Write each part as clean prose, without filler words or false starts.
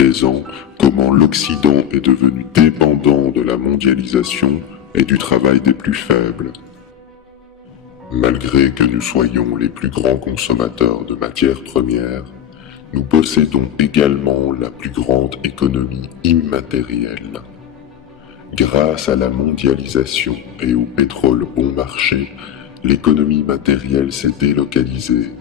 présent comment l'Occident est devenu dépendant de la mondialisation et du travail des plus faibles. Malgré que nous soyons les plus grands consommateurs de matières premières, nous possédons également la plus grande économie immatérielle. Grâce à la mondialisation et au pétrole bon marché, l'économie matérielle s'est délocalisée,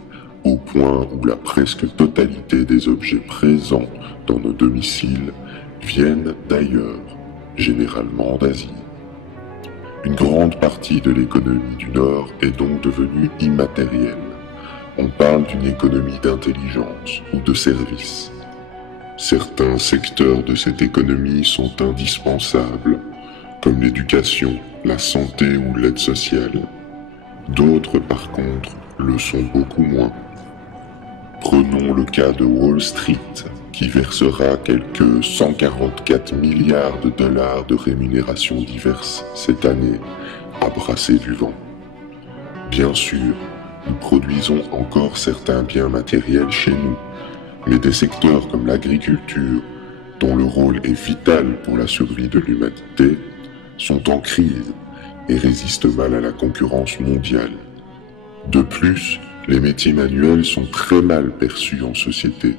au point où la presque totalité des objets présents dans nos domiciles viennent d'ailleurs, généralement d'Asie. Une grande partie de l'économie du Nord est donc devenue immatérielle. On parle d'une économie d'intelligence ou de service. Certains secteurs de cette économie sont indispensables, comme l'éducation, la santé ou l'aide sociale. D'autres, par contre, le sont beaucoup moins. Prenons le cas de Wall Street, qui versera quelques 144 milliards de dollars de rémunérations diverses cette année, à brasser du vent. Bien sûr, nous produisons encore certains biens matériels chez nous, mais des secteurs comme l'agriculture, dont le rôle est vital pour la survie de l'humanité, sont en crise et résistent mal à la concurrence mondiale. De plus, les métiers manuels sont très mal perçus en société.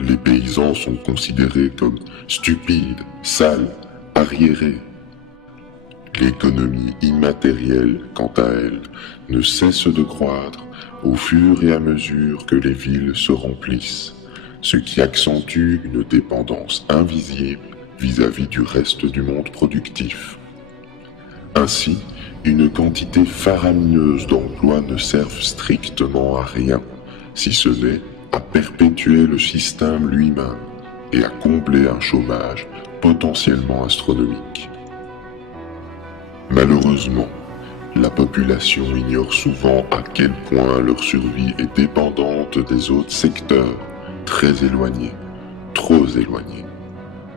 Les paysans sont considérés comme stupides, sales, arriérés. L'économie immatérielle, quant à elle, ne cesse de croître au fur et à mesure que les villes se remplissent, ce qui accentue une dépendance invisible vis-à-vis du reste du monde productif. Ainsi, une quantité faramineuse d'emplois ne servent strictement à rien, si ce n'est à perpétuer le système lui-même et à combler un chômage potentiellement astronomique. Malheureusement, la population ignore souvent à quel point leur survie est dépendante des autres secteurs, très éloignés, trop éloignés.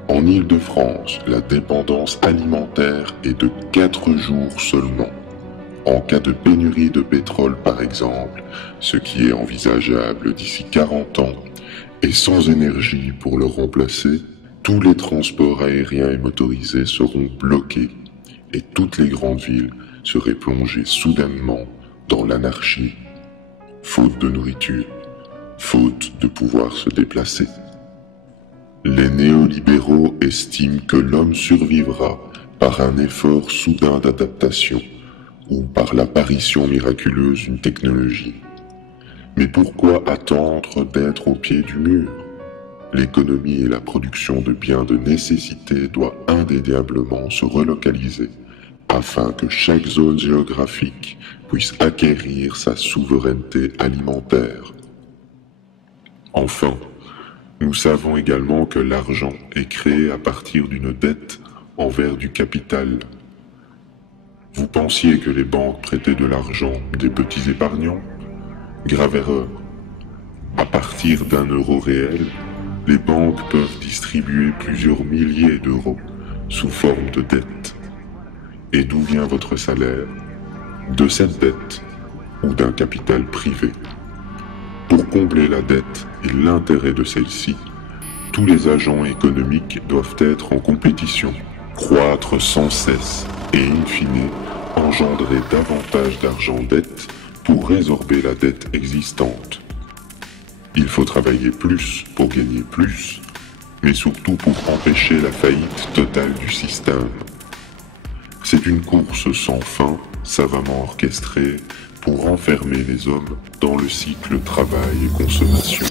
En Île-de-France, la dépendance alimentaire est de 4 jours seulement. En cas de pénurie de pétrole par exemple, ce qui est envisageable d'ici 40 ans, et sans énergie pour le remplacer, tous les transports aériens et motorisés seront bloqués et toutes les grandes villes seraient plongées soudainement dans l'anarchie, faute de nourriture, faute de pouvoir se déplacer. Les néolibéraux estiment que l'homme survivra par un effort soudain d'adaptation ou par l'apparition miraculeuse d'une technologie. Mais pourquoi attendre d'être au pied du mur? L'économie et la production de biens de nécessité doivent indéniablement se relocaliser afin que chaque zone géographique puisse acquérir sa souveraineté alimentaire. Enfin, nous savons également que l'argent est créé à partir d'une dette envers du capital. Vous pensiez que les banques prêtaient de l'argent des petits épargnants? Grave erreur. À partir d'1 euro réel, les banques peuvent distribuer plusieurs milliers d'euros sous forme de dette. Et d'où vient votre salaire? De cette dette ou d'un capital privé. Pour combler la dette et l'intérêt de celle-ci, tous les agents économiques doivent être en compétition, croître sans cesse et in fine engendrer davantage d'argent-dette pour résorber la dette existante. Il faut travailler plus pour gagner plus, mais surtout pour empêcher la faillite totale du système. C'est une course sans fin, savamment orchestrée, pour enfermer les hommes dans le cycle travail et consommation.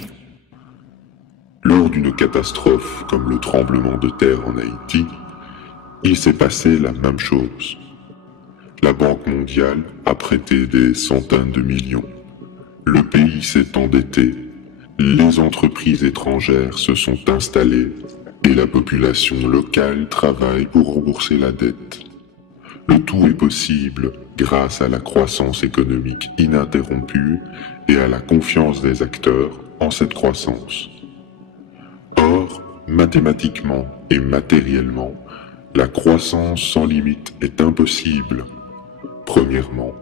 Lors d'une catastrophe comme le tremblement de terre en Haïti, il s'est passé la même chose. La Banque mondiale a prêté des centaines de millions. Le pays s'est endetté, les entreprises étrangères se sont installées et la population locale travaille pour rembourser la dette. Le tout est possible grâce à la croissance économique ininterrompue et à la confiance des acteurs en cette croissance. Or, mathématiquement et matériellement, la croissance sans limite est impossible. Premièrement,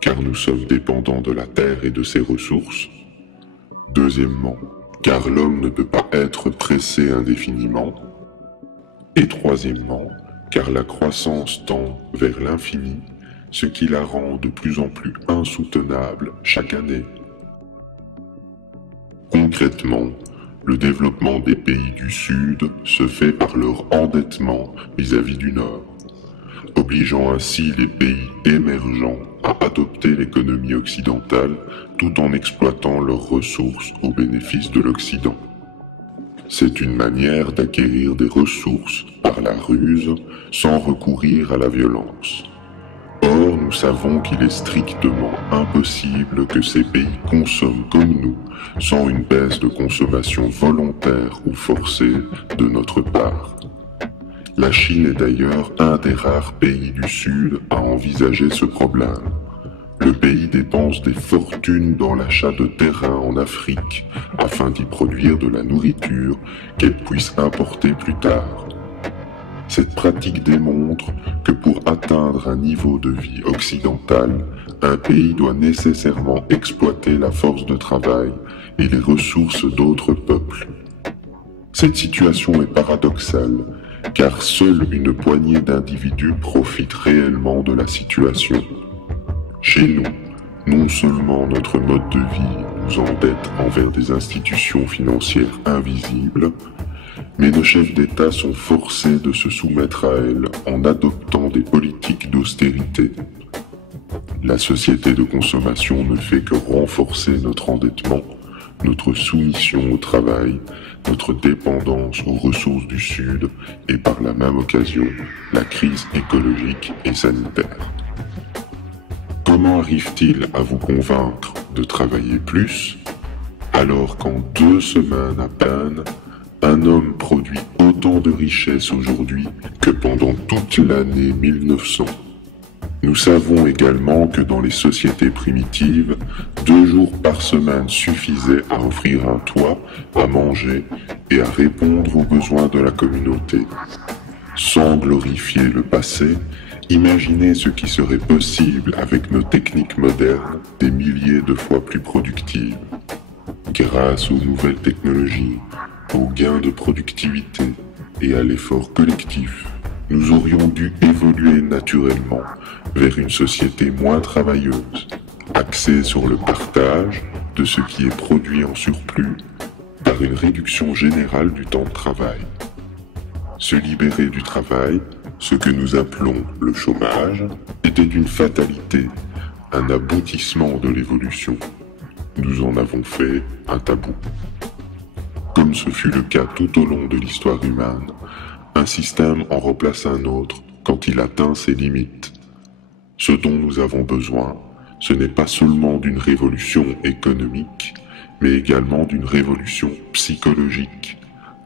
car nous sommes dépendants de la Terre et de ses ressources. Deuxièmement, car l'homme ne peut pas être pressé indéfiniment. Et troisièmement, car la croissance tend vers l'infini, ce qui la rend de plus en plus insoutenable chaque année. Concrètement, le développement des pays du Sud se fait par leur endettement vis-à-vis du Nord, obligeant ainsi les pays émergents à adopter l'économie occidentale tout en exploitant leurs ressources au bénéfice de l'Occident. C'est une manière d'acquérir des ressources par la ruse sans recourir à la violence. Or, nous savons qu'il est strictement impossible que ces pays consomment comme nous, sans une baisse de consommation volontaire ou forcée de notre part. La Chine est d'ailleurs un des rares pays du Sud à envisager ce problème. Le pays dépense des fortunes dans l'achat de terrains en Afrique afin d'y produire de la nourriture qu'elle puisse importer plus tard. Cette pratique démontre que pour atteindre un niveau de vie occidental, un pays doit nécessairement exploiter la force de travail et les ressources d'autres peuples. Cette situation est paradoxale, car seule une poignée d'individus profite réellement de la situation. Chez nous, non seulement notre mode de vie nous endette envers des institutions financières invisibles, mais nos chefs d'État sont forcés de se soumettre à elles en adoptant des politiques d'austérité. La société de consommation ne fait que renforcer notre endettement, notre soumission au travail, notre dépendance aux ressources du Sud et par la même occasion, la crise écologique et sanitaire. Comment arrive-t-il à vous convaincre de travailler plus, alors qu'en 2 semaines à peine, un homme produit autant de richesses aujourd'hui que pendant toute l'année 1900. Nous savons également que dans les sociétés primitives, 2 jours par semaine suffisaient à offrir un toit, à manger et à répondre aux besoins de la communauté. Sans glorifier le passé, imaginez ce qui serait possible avec nos techniques modernes des milliers de fois plus productives. Grâce aux nouvelles technologies, aux gains de productivité et à l'effort collectif, nous aurions dû évoluer naturellement vers une société moins travailleuse, axée sur le partage de ce qui est produit en surplus par une réduction générale du temps de travail. Se libérer du travail, ce que nous appelons le chômage, était une fatalité, un aboutissement de l'évolution. Nous en avons fait un tabou. Comme ce fut le cas tout au long de l'histoire humaine, un système en remplace un autre quand il atteint ses limites. Ce dont nous avons besoin, ce n'est pas seulement d'une révolution économique, mais également d'une révolution psychologique,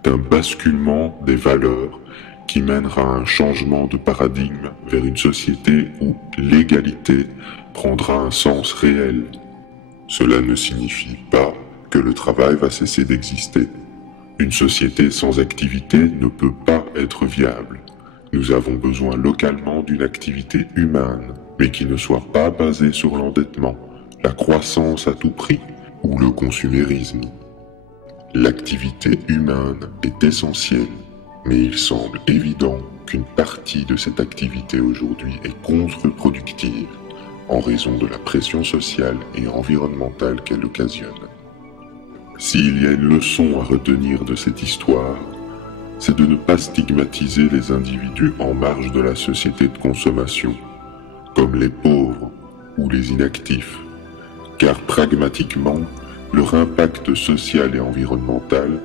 d'un basculement des valeurs qui mènera à un changement de paradigme vers une société où l'égalité prendra un sens réel. Cela ne signifie pas que le travail va cesser d'exister. Une société sans activité ne peut pas être viable. Nous avons besoin localement d'une activité humaine, mais qui ne soit pas basée sur l'endettement, la croissance à tout prix ou le consumérisme. L'activité humaine est essentielle, mais il semble évident qu'une partie de cette activité aujourd'hui est contre-productive en raison de la pression sociale et environnementale qu'elle occasionne. S'il y a une leçon à retenir de cette histoire, c'est de ne pas stigmatiser les individus en marge de la société de consommation, comme les pauvres ou les inactifs, car pragmatiquement, leur impact social et environnemental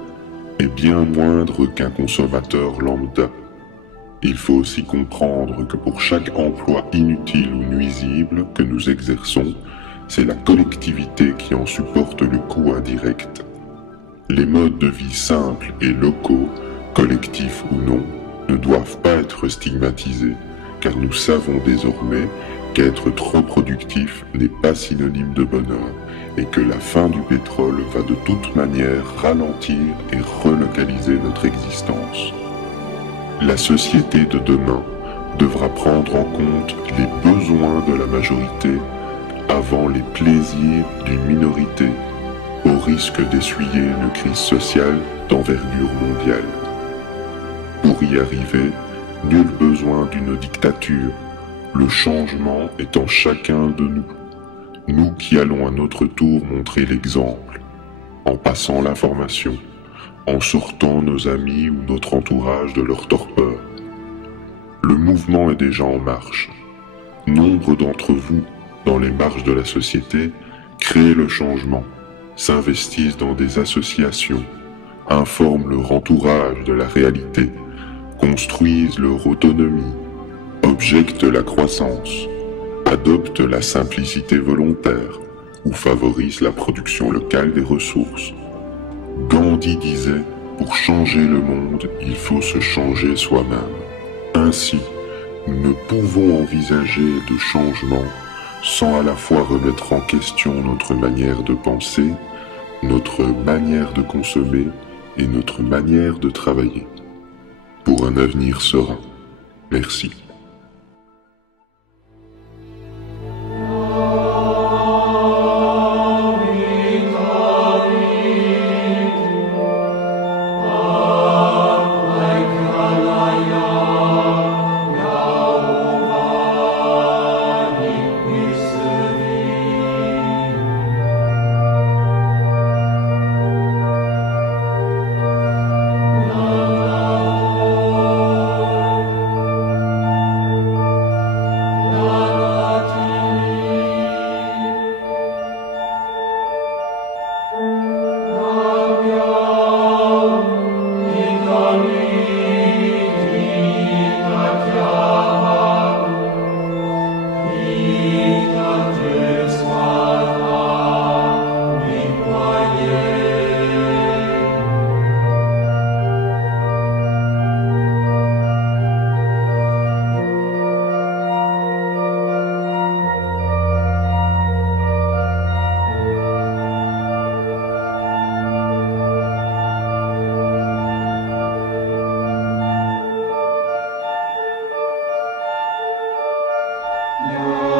est bien moindre qu'un consommateur lambda. Il faut aussi comprendre que pour chaque emploi inutile ou nuisible que nous exerçons, c'est la collectivité qui en supporte le coût indirect. Les modes de vie simples et locaux, collectifs ou non, ne doivent pas être stigmatisés, car nous savons désormais qu'être trop productif n'est pas synonyme de bonheur et que la fin du pétrole va de toute manière ralentir et relocaliser notre existence. La société de demain devra prendre en compte les besoins de la majorité avant les plaisirs d'une minorité. au risque d'essuyer une crise sociale d'envergure mondiale. Pour y arriver, nul besoin d'une dictature, le changement est en chacun de nous, nous qui allons à notre tour montrer l'exemple, en passant l'information, en sortant nos amis ou notre entourage de leur torpeur. Le mouvement est déjà en marche. Nombre d'entre vous, dans les marges de la société, créent le changement, s'investissent dans des associations, informent leur entourage de la réalité, construisent leur autonomie, objectent la croissance, adoptent la simplicité volontaire ou favorisent la production locale des ressources. Gandhi disait, pour changer le monde, il faut se changer soi-même. Ainsi, nous ne pouvons envisager de changement sans à la fois remettre en question notre manière de penser, notre manière de consommer et notre manière de travailler. Pour un avenir serein. Merci. Yeah.